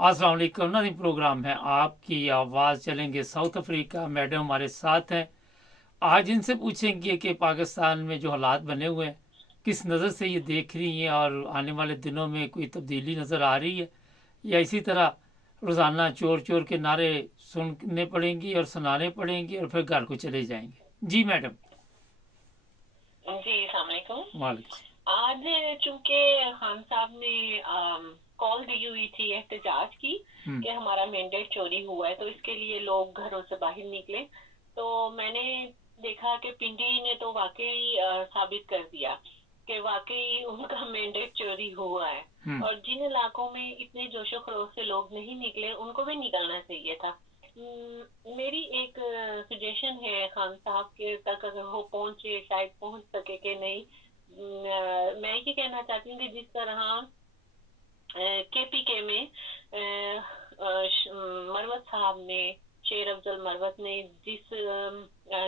अस्सलाम वालेकुम। नाज़रीन, प्रोग्राम है आपकी आवाज़। चलेंगे साउथ अफ्रीका। मैडम हमारे साथ हैं। आज इनसे पूछेंगे कि पाकिस्तान में जो हालात बने हुए हैं किस नज़र से ये देख रही हैं, और आने वाले दिनों में कोई तब्दीली नज़र आ रही है या इसी तरह रोज़ाना चोर चोर के नारे सुनने पड़ेंगी और सुनाने पड़ेंगे और फिर घर को चले जाएंगे। जी मैडम। जी अस्सलाम वालेकुम। वालेकुम। आज चूंकि खान साहब ने कॉल दी हुई थी एहतजाज की हम्म। कि हमारा मैंडेट चोरी हुआ है, तो इसके लिए लोग घरों से बाहर निकले। तो मैंने देखा कि पिंडी ने तो वाकई साबित कर दिया कि वाकई उनका मैंडेट चोरी हुआ है। हम्म। और जिन इलाकों में इतने जोशो खरोश से लोग नहीं निकले, उनको भी निकलना चाहिए था। मेरी एक सजेशन है खान साहब के तक, अगर वो पहुंचे, शायद पहुंच सके कि नहीं। मैं ये कहना चाहती हूँ कि जिस तरह केपीके में मरवत साहब ने, शेर अफजल मरवत ने जिस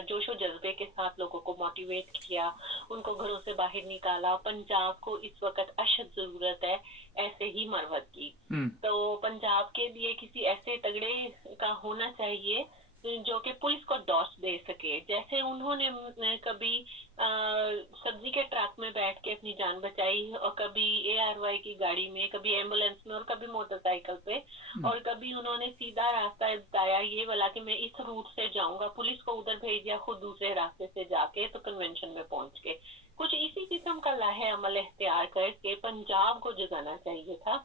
जोशो जज्बे के साथ लोगों को मोटिवेट किया, उनको घरों से बाहर निकाला। पंजाब को इस वक्त अशद जरूरत है ऐसे ही मरवत की। हम्म। तो पंजाब के लिए किसी ऐसे तगड़े का होना चाहिए जो कि पुलिस को डॉस दे सके। जैसे उन्होंने कभी सब्जी के ट्रक में बैठ के अपनी जान बचाई, और कभी एआरवाई की गाड़ी में, कभी एम्बुलेंस में, और कभी मोटरसाइकिल पे, और कभी उन्होंने सीधा रास्ता बताया ये वाला कि मैं इस रूट से जाऊंगा, पुलिस को उधर भेज दिया, खुद दूसरे रास्ते से जाके तो कन्वेंशन में पहुंच के। कुछ इसी किस्म का लाहे अमल इख्तियार करके पंजाब को जगाना चाहिए था।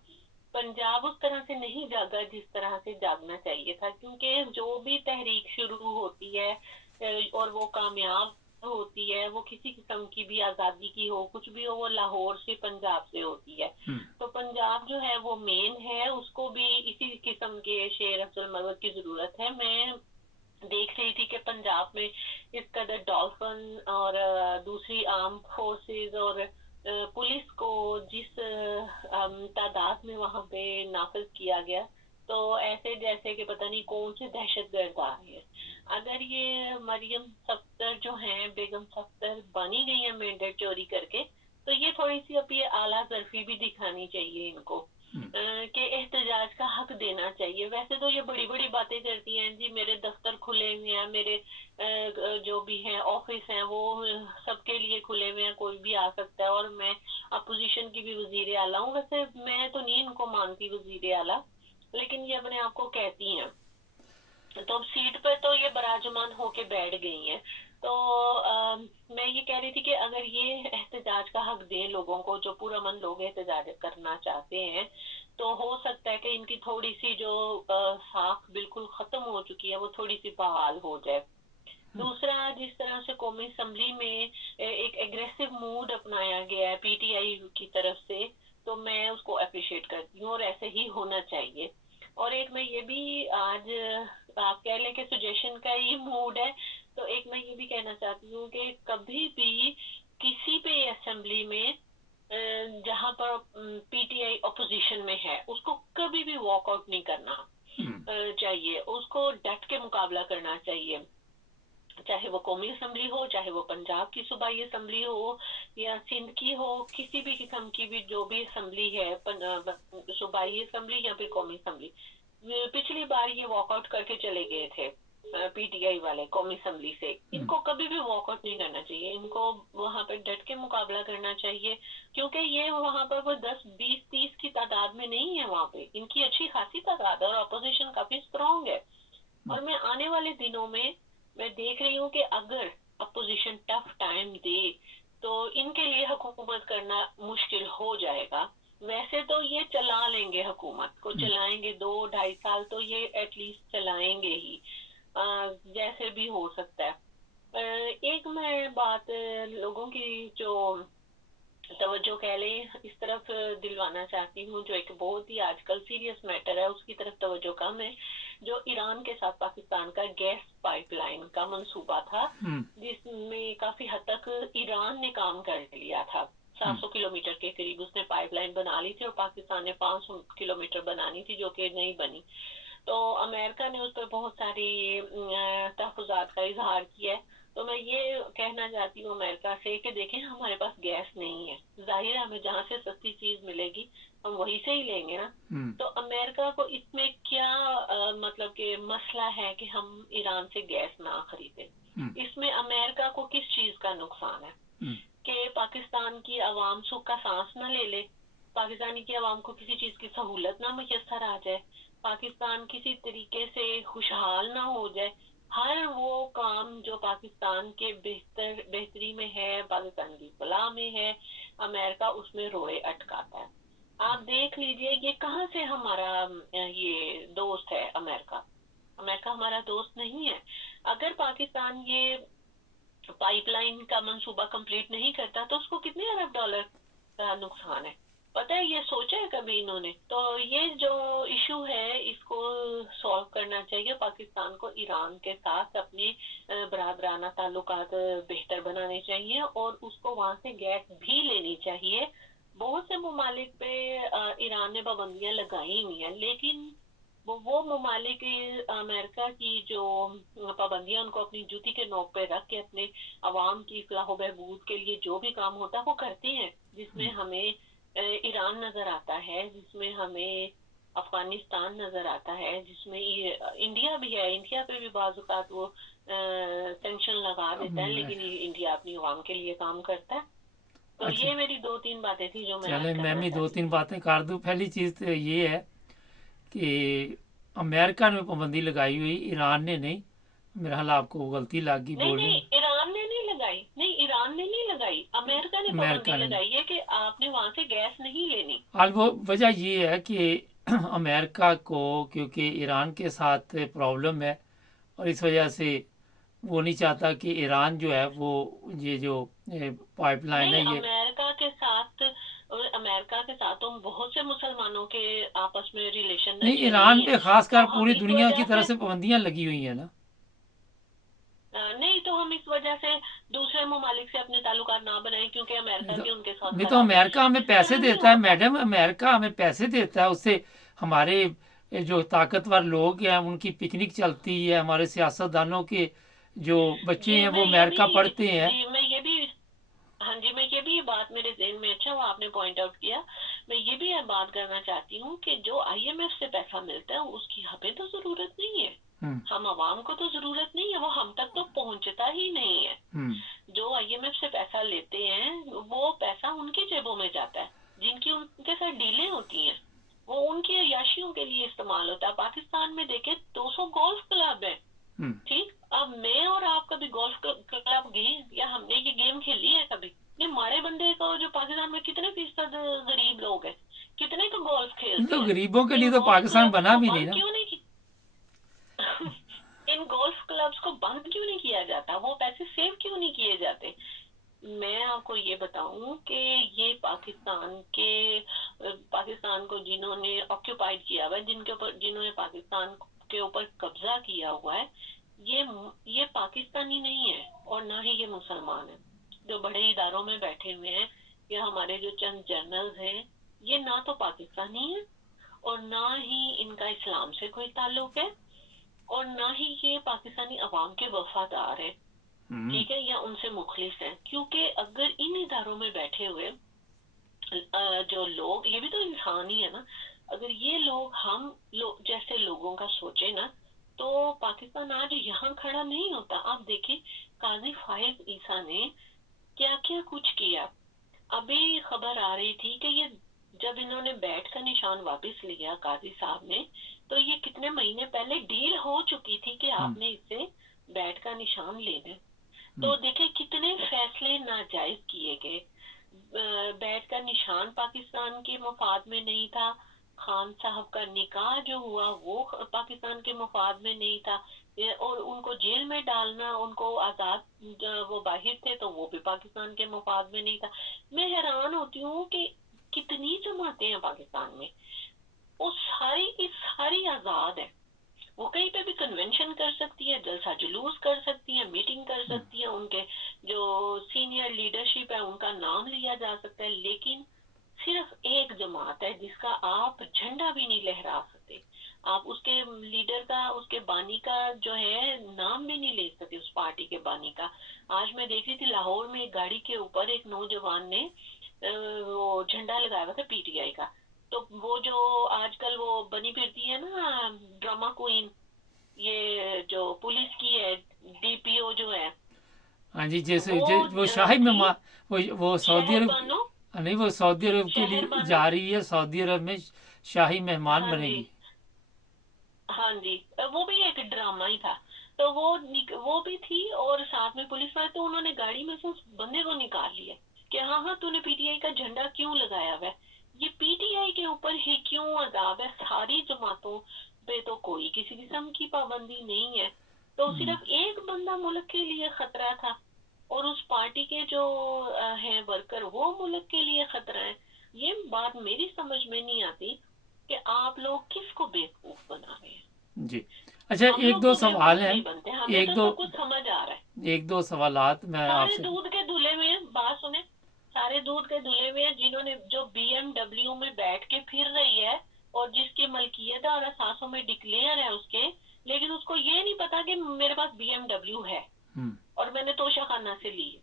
पंजाब उस तरह से नहीं जागा जिस तरह से जागना चाहिए था, क्योंकि जो भी तहरीक शुरू होती है और वो कामयाब होती है, वो किसी किस्म की भी आज़ादी की हो, कुछ भी हो, वो लाहौर से, पंजाब से होती है। हम्म। तो पंजाब जो है वो मेन है, उसको भी इसी किस्म के शेर अफजल मरवत की जरूरत है। मैं देख रही थी कि पंजाब में इस कदर डॉल्फिन और दूसरी आर्म फोर्सेस और पुलिस को जिस तादाद में वहां पे नाफिज किया गया, तो ऐसे जैसे कि पता नहीं कौन से दहशतगर्द आ रहे हैं। अगर ये मरियम सफ्दर जो हैं, बेगम सफ्दर बनी गई है मैंडेट चोरी करके, तो ये थोड़ी सी अब ये आला जरफी भी दिखानी चाहिए इनको कि एहतजाज का हक देना चाहिए। वैसे तो ये बड़ी बड़ी बातें करती हैं, जी मेरे दफ्तर खुले हुए हैं, मेरे जो भी हैं ऑफिस हैं वो सबके लिए खुले हुए हैं, कोई भी आ सकता है, और मैं अपोजिशन की भी वजीर आला हूँ। वैसे मैं तो नहीं इनको मानती वजीर आला, लेकिन ये अपने आप को कहती हैं। तो अब सीट पर तो ये बराजमान होके बैठ गई हैं। तो मैं ये कह रही थी कि अगर ये एहतजाज का हक दें लोगों को, जो पुरअमन लोग एहतजाज करना चाहते हैं, तो हो सकता है कि इनकी थोड़ी सी जो साख बिल्कुल खत्म हो चुकी है वो थोड़ी सी बहाल हो जाए। दूसरा, जिस तरह से कौमी असम्बली में एक एग्रेसिव मूड अपनाया गया है पीटीआई की तरफ से, तो मैं उसको अप्रिशिएट करती हूँ और ऐसे ही होना चाहिए। और एक मैं ये भी आज आप कह लें कि सुजेशन का ही मूड है, तो एक मैं ये भी कहना चाहती हूँ कि कभी भी किसी भी असेंबली में जहां पर पीटीआई ऑपोजिशन में है, उसको कभी भी वॉकआउट नहीं करना हम्म। चाहिए, उसको डट के मुकाबला करना चाहिए। चाहे वो कौमी असम्बली हो, चाहे वो पंजाब की सूबाई असम्बली हो, या सिंध की हो, किसी भी किस्म की भी जो भी असम्बली है, सूबाई असम्बली या फिर कौमी असम्बली। पिछली बार ये वॉकआउट करके चले गए थे पीटीआई वाले कौमी असम्बली से। इनको कभी भी वॉकआउट नहीं करना चाहिए, इनको वहां पर डट के मुकाबला करना चाहिए, क्योंकि ये वहां पर वो 10 20 30 की तादाद में नहीं है, वहां पे इनकी अच्छी खासी तादाद है और अपोजिशन काफी स्ट्रांग है। और मैं आने वाले दिनों में मैं देख रही हूँ कि अगर अपोजिशन टफ टाइम दे तो इनके लिए हुकूमत करना मुश्किल हो जाएगा। वैसे तो ये चला लेंगे, हुकूमत को चलाएंगे, 2 2.5 साल तो ये एटलीस्ट चलाएंगे ही, जैसे भी हो सकता है। एक मैं बात लोगों की जो तवज्जो कह लें इस तरफ दिलवाना चाहती हूँ, जो एक बहुत ही आजकल सीरियस मैटर है, उसकी तरफ तवज्जो कम है। जो ईरान के साथ पाकिस्तान का गैस पाइपलाइन का मंसूबा था, हम्म। जिसमें काफी हद तक ईरान ने काम कर लिया था। हम्म। 700 किलोमीटर के करीब उसने पाइपलाइन बना ली थी, और पाकिस्तान ने 500 किलोमीटर बनानी थी, जो कि नहीं बनी। तो अमेरिका ने उस पर बहुत सारी तहफुजात का इजहार किया है। तो मैं ये कहना चाहती हूँ अमेरिका से कि देखें, हमारे पास गैस नहीं है, जाहिर है हमें जहाँ से सस्ती चीज मिलेगी हम वहीं से ही लेंगे ना। तो अमेरिका को इसमें क्या मतलब कि मसला है कि हम ईरान से गैस ना खरीदें? इसमें अमेरिका को किस चीज का नुकसान है कि पाकिस्तान की आवाम सुख का सांस ना ले ले, पाकिस्तानी की आवाम को किसी चीज की सहूलत ना मैसर आ जाए, पाकिस्तान किसी तरीके से खुशहाल ना हो जाए। हर वो काम जो पाकिस्तान के बेहतरी में है, पाकिस्तान की फलाह में है, अमेरिका उसमें रोए अटकाता है। आप देख लीजिए ये कहाँ से हमारा ये दोस्त है अमेरिका। अमेरिका हमारा दोस्त नहीं है। अगर पाकिस्तान ये पाइपलाइन का मंसूबा कंप्लीट नहीं करता तो उसको कितने अरब डॉलर का नुकसान है, पता है? ये सोचा है कभी इन्होंने? तो ये जो इशू है इसको सॉल्व करना चाहिए। पाकिस्तान को ईरान के साथ अपने बरादराना ताल्लुकात बेहतर बनाने चाहिए और उसको वहां से गैस भी लेनी चाहिए। बहुत से ममालिक पे ईरान ने पाबंदियां लगाई हुई हैं, लेकिन वो ममालिक अमेरिका की जो पाबंदियां उनको अपनी जूती के नोक पे रख के अपने अवाम की फलाह बहबूद के लिए जो भी काम होता है वो करते हैं, जिसमें हमें ईरान नजर आता है, जिसमें हमें अफगानिस्तान नजर आता है, जिसमें इंडिया भी है। इंडिया पे भी बाज़ औक़ात वो सैंक्शन लगा देता है, लेकिन इंडिया अपनी अवाम के लिए काम करता है। तो अच्छा, ये मेरी 2-3 बातें थी जो मैं चले ऐड मैं करना भी दो चाहती तीन थी। बातें कर दूं। पहली चीज़ तो ये है कि अमेरिका ने पाबंदी लगाई हुई, ईरान ने नहीं। मेरा ख्याल आपको गलती लग गई नहीं बोलने नहीं, में। ईरान ने नहीं लगाई, नहीं ईरान ने नहीं लगाई, अमेरिका ने पाबंदी अमेरिका ने। लगाई है कि आपने वहां से गैस नहीं लेनी। हाल वो वजह ये है कि अमेरिका को क्योंकि ईरान के साथ प्रॉब्लम है, और इस वजह से वो नहीं चाहता कि ईरान जो है वो ये जो पाइपलाइन नहीं, है ये। अमेरिका के साथ तो बहुत से मुसलमानों के आपस में रिलेशन नहीं, अच्छे ईरान नहीं है। पे तो खासकर हम पूरी इस दुनिया की वजह तरफ से से पाबंदियां लगी हुई हैं ना। नहीं, तो हम इस वजह से दूसरे ममालिक से अपने ताल्लुकात ना बनाएं क्योंकि नहीं अमेरिका तो के उनके साथ नहीं तो खराब है। अमेरिका हमें इस पैसे तरह नहीं देता है होता। मैडम, अमेरिका हमें पैसे देता है, उससे हमारे जो ताकतवर लोग हैं उनकी पिकनिक चलती है, हमारे सियासतदानों के जो बच्चे जी हैं मैं वो ये अमेरिका भी पढ़ते हैं। जी मैं ये भी हाँ जी, मैं ये भी बात मेरे ज़हन में, अच्छा वो आपने पॉइंट आउट किया। मैं ये भी बात करना चाहती हूँ कि जो आईएमएफ से पैसा मिलता है उसकी हमें तो जरूरत नहीं है, हम्म। हम आवाम को तो जरूरत नहीं है, वो हम तक तो पहुंचता ही नहीं है। हम्म। जो आईएमएफ से पैसा लेते हैं वो पैसा उनकी जेबों में जाता है, जिनकी उनके साथ डीलें होती हैं, वो उनकी अय्याशियों के लिए इस्तेमाल होता है। पाकिस्तान में देखे 200 गोल्फ क्लब है, हम्म। ठीक? अब मैं और आप कभी गोल्फ क्लब गए या हमने ये गेम खेली है कभी? ये माड़े बंदे को जो पाकिस्तान में कितने फीसद गरीब लोग हैं, कितने तो गोल्फ खेलते तो हैं। गरीबों के लिए इन तो गोल्फ पाकिस्तान क्लब्स बना को भी नहीं बंद ना। क्यों नहीं इन गोल्फ क्लब्स को बंद क्यों नहीं किया जाता? वो पैसे सेव क्यों नहीं किए जाते? मैं आपको ये बताऊं कि ये पाकिस्तान को जिन्होंने ऑक्यूपाइड किया हुआ है, जिन्होंने पाकिस्तान के ऊपर कब्जा किया हुआ है, ये पाकिस्तानी नहीं है और ना ही ये मुसलमान है। जो बड़े इदारों में बैठे हुए हैं या हमारे जो चंद जर्नल्स हैं, ये ना तो पाकिस्तानी है और ना ही इनका इस्लाम से कोई ताल्लुक है और ना ही ये पाकिस्तानी अवाम के वफादार है, ठीक है, या उनसे मुखलिस है। क्योंकि अगर इन इदारों में बैठे हुए जो लोग, ये भी तो इंसान ही है ना, अगर ये लोग हम जैसे लोगों का सोचे ना, तो पाकिस्तान आज यहाँ खड़ा नहीं होता। आप देखिए काजी फाइज ईसा ने क्या क्या कुछ किया। अभी खबर आ रही थी कि ये जब इन्होंने बैट का निशान वापस लिया काजी साहब ने, तो ये कितने महीने पहले डील हो चुकी थी कि आपने इससे बैट का निशान लेना है। तो देखे कितने फैसले नाजायज किए गए। बैट का निशान पाकिस्तान के मफाद में नहीं था, खान साहब का निकाह जो हुआ वो पाकिस्तान के मफाद में नहीं था, और उनको जेल में डालना, उनको आजाद वो बाहर थे तो वो भी पाकिस्तान के मफाद में नहीं था। मैं हैरान होती हूँ कि कितनी जमातें हैं पाकिस्तान में, वो सारी की सारी आजाद है। वो कहीं पे भी कन्वेंशन कर सकती है, जलसा जुलूस कर सकती है, मीटिंग कर सकती है, उनके जो सीनियर लीडरशिप है उनका नाम लिया जा सकता है, लेकिन सिर्फ एक जमात है जिसका आप झंडा भी नहीं लहरा सकते, आप उसके लीडर का, उसके बानी का जो है नाम भी नहीं ले सकते, उस पार्टी के बानी का। आज मैं देख रही थी लाहौर में एक गाड़ी के ऊपर एक नौजवान ने वो झंडा लगाया हुआ था पीटीआई का। تو وہ جو آج کل وہ بنی پھرتی ہے نا ڈرامہ کوئین، یہ جو پولیس کی ہے، ڈی پی او جو ہے، ہاں جی، جیسے وہ وہ شاہی تھی مہمان، وہ سعودی شہر عرب، بانو، نہیں وہ سعودی عرب کے شہر لیے بانو، جا رہی ہے، سعودی عرب میں شاہی مہمان ہاں بنے جی، گی۔ ہاں جی، وہ بھی ایک ڈرامہ ہی تھا۔ تو وہ بھی تھی اور ساتھ میں پولیس والے، تو انہوں نے گاڑی میں سے اس بندے کو نکال لیا کہ ہاں ہاں تو نے پی ٹی آئی کا جھنڈا کیوں لگایا ہوا ہے؟ یہ پی ٹی آئی کے اوپر ہی کیوں عذاب ہے؟ ساری جماعتوں پہ تو کوئی کسی قسم کی پابندی نہیں ہے، تو صرف ایک بندہ ملک کے لیے خطرہ تھا، اور اس پارٹی کے جو ہیں ورکر وہ ملک کے لیے خطرہ ہے۔ یہ بات میری سمجھ میں نہیں آتی کہ آپ لوگ کس کو بیوقوف بنا رہے ہیں۔ جی اچھا، ہم ایک لوگ دو تو سوال بیوقوف ہیں، نہیں بنتے، ہمیں ایک تو دو سب کچھ سمجھ آ رہا ہے۔ ایک دو سوالات میں آپ سارے سے۔ دودھ کے دھلے میں، بات سنیں، سارے دودھ کے دھلے میں جنہوں نے جو بی ایم ڈبلیو میں بیٹھ کے پھر رہی ہے اور جس کی ملکیت اور اثاثوں میں ڈکلیئر ہے اس کے، لیکن اس کو یہ نہیں پتا کہ میرے پاس بی ایم ڈبلیو ہے ہم، اور میں نے توشہ خانہ سے لی ہے،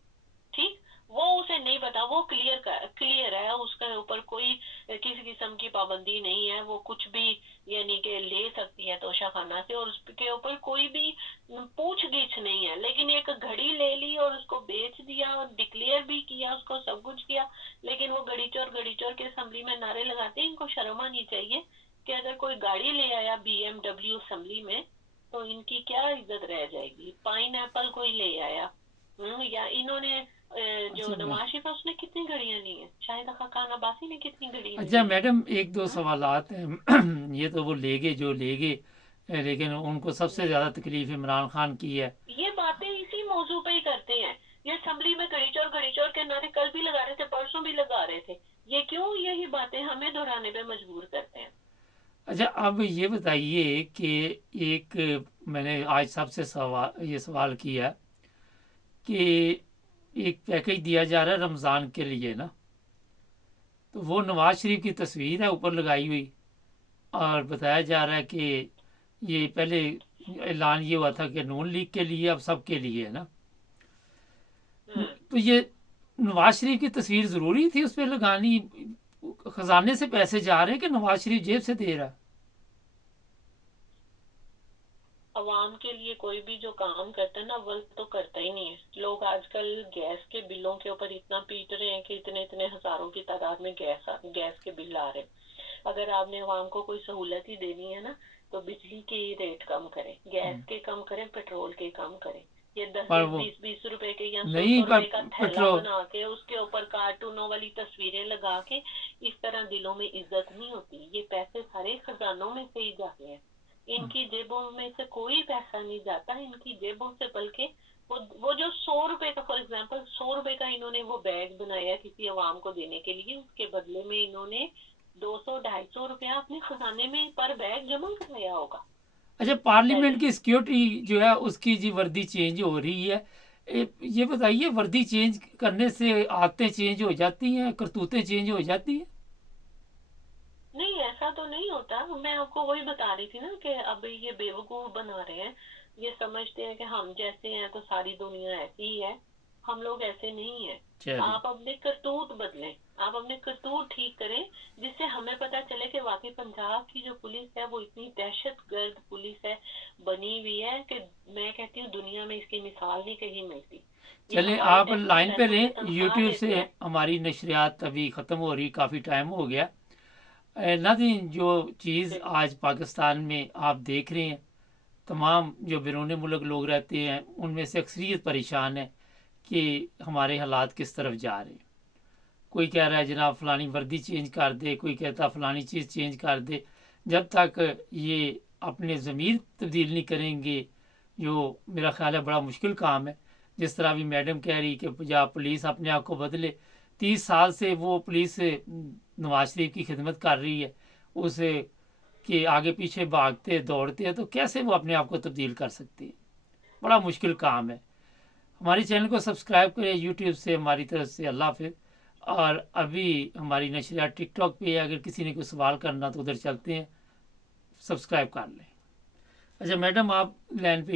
ٹھیک، وہ اسے نہیں پتا، وہ کلیئر ہے، اس کے اوپر کوئی کسی قسم کی پابندی نہیں ہے، وہ کچھ بھی یعنی کہ لے سکتی ہے توشہ خانہ سے، اور اس کے اوپر کوئی بھی پوچھ گچھ نہیں ہے، لیکن ایک گھڑی لے لی اور اس کو بیچ دیا اور ڈکلیئر بھی کیا، اس کو سب کچھ کیا، لیکن وہ گڑی چور کے اسمبلی میں نعرے لگاتے ہیں۔ ان کو شرم آنی چاہیے کہ اگر کوئی گاڑی لے آیا بی ایم ڈبلیو اسمبلی میں تو ان کی کیا عزت رہ جائے گی؟ پائن ایپل کوئی لے آیا، یا انہوں نے جو اچھا نواز شریف ہے اس نے کتنی گھڑیاں لی ہیں، شاہد خاقان عباسی نے کتنی گھڑیاں اچھا لی ہیں؟ میڈم، ایک دو ہاں، سوالات ہیں۔ یہ تو وہ لے گئے جو لے گئے، لیکن ان کو سب سے جی، زیادہ تکلیف عمران خان کی ہے۔ یہ باتیں اسی موضوع پہ ہی کرتے ہیں، یہ اسمبلی میں گڑی چور کے نعرے کل بھی لگا رہے تھے، پرسوں بھی لگا رہے تھے، یہ کیوں یہی باتیں ہمیں دہرانے پہ مجبور کرتے ہیں؟ اچھا اب یہ بتائیے کہ ایک، میں نے آج سب سے یہ سوال کیا کہ ایک پیکج دیا جا رہا ہے رمضان کے لیے نا، تو وہ نواز شریف کی تصویر ہے اوپر لگائی ہوئی، اور بتایا جا رہا ہے کہ یہ پہلے اعلان یہ ہوا تھا کہ نون لیگ کے لیے، اب سب کے لیے ہے نا، ہوں، تو یہ نواز شریف کی تصویر ضروری تھی اس پہ لگانی؟ خزانے سے پیسے جا رہے ہیں کہ نواز شریف جیب سے دے رہا ہے؟ عوام کے لیے کوئی بھی جو کام کرتا ہے نا وہ تو کرتا ہی نہیں ہے۔ لوگ آج کل گیس کے بلوں کے اوپر اتنا پیٹ رہے ہیں کہ اتنے ہزاروں کی تعداد میں گیس کے بل آ رہے ہیں۔ اگر آپ نے عوام کو کوئی سہولت ہی دینی ہے نا تو بجلی کے ریٹ کم کریں، گیس کے کم کریں، پیٹرول کے کم کریں۔ یہ دس پر دس وہ بیس روپے کے یا سو نہیں، سو پر روپے کا تھیلا پیٹرول، بنا کے اس کے اوپر کارٹونوں والی تصویریں لگا کے اس طرح دلوں میں عزت نہیں ہوتی۔ یہ پیسے سارے خزانوں میں سے ہی جاتے ہیں، ان کی جیبوں میں سے کوئی پیسہ نہیں جاتا، ان کی جیبوں سے بلکہ وہ جو 100 روپے کا، فار ایگزامپل 100 روپے کا انہوں نے وہ بیگ بنایا کسی عوام کو دینے کے لیے، اس کے بدلے میں انہوں نے 200 250 روپیہ اپنے خزانے میں پر بیگ جمع کرایا ہوگا اچھا پہلے۔ پارلیمنٹ کی سیکیورٹی جو ہے اس کی جی وردی چینج ہو رہی ہے، یہ بتائیے وردی چینج کرنے سے عادتیں چینج ہو جاتی ہیں، کرتوتیں چینج ہو جاتی ہیں؟ نہیں، ایسا تو نہیں ہوتا، میں آپ کو وہی بتا رہی تھی نا کہ اب یہ بیوقوف بنا رہے ہیں، یہ سمجھتے ہیں کہ ہم جیسے ہیں تو ساری دنیا ایسی ہی ہے، ہم لوگ ایسے نہیں ہیں۔ چلیے، آپ اپنے کرتوت بدلیں، آپ اپنے کرتوت ٹھیک کریں، جس سے ہمیں پتا چلے کہ واقعی پنجاب کی جو پولیس ہے وہ اتنی دہشت گرد پولیس ہے، بنی ہوئی ہے کہ میں کہتی ہوں دنیا میں اس کی مثال نہیں کہیں ملتی۔ یہ چلیں ہمارے آپ ٹیکس کے لائن پہ پیسوں رہیں، سے تنخواہ یوٹیوب لیتے سے ہیں۔ ہماری نشریات ابھی ختم ہو رہی، کافی ٹائم ہو گیا۔ ناظرین، جو چیز آج پاکستان میں آپ دیکھ رہے ہیں، تمام جو بیرون ملک لوگ رہتے ہیں ان میں سے اکثریت پریشان ہے کہ ہمارے حالات کس طرف جا رہے ہیں۔ کوئی کہہ رہا ہے جناب فلانی وردی چینج کر دے، کوئی کہتا فلانی چیز چینج کر دے۔ جب تک یہ اپنے ضمیر تبدیل نہیں کریں گے، جو میرا خیال ہے بڑا مشکل کام ہے، جس طرح ابھی میڈم کہہ رہی کہ پنجاب پولیس اپنے آپ کو بدلے، 30 سال سے وہ پولیس نواز شریف کی خدمت کر رہی ہے، اسے کہ آگے پیچھے بھاگتے دوڑتے ہیں، تو کیسے وہ اپنے آپ کو تبدیل کر سکتی ہے؟ بڑا مشکل کام ہے۔ ہمارے چینل کو سبسکرائب کریں یوٹیوب سے، ہماری طرف سے اللہ حافظ۔ اور ابھی ہماری نشریات ٹک ٹاک پہ ہے، اگر کسی نے کوئی سوال کرنا تو ادھر چلتے ہیں، سبسکرائب کر لیں۔ اچھا میڈم، آپ لائن پہ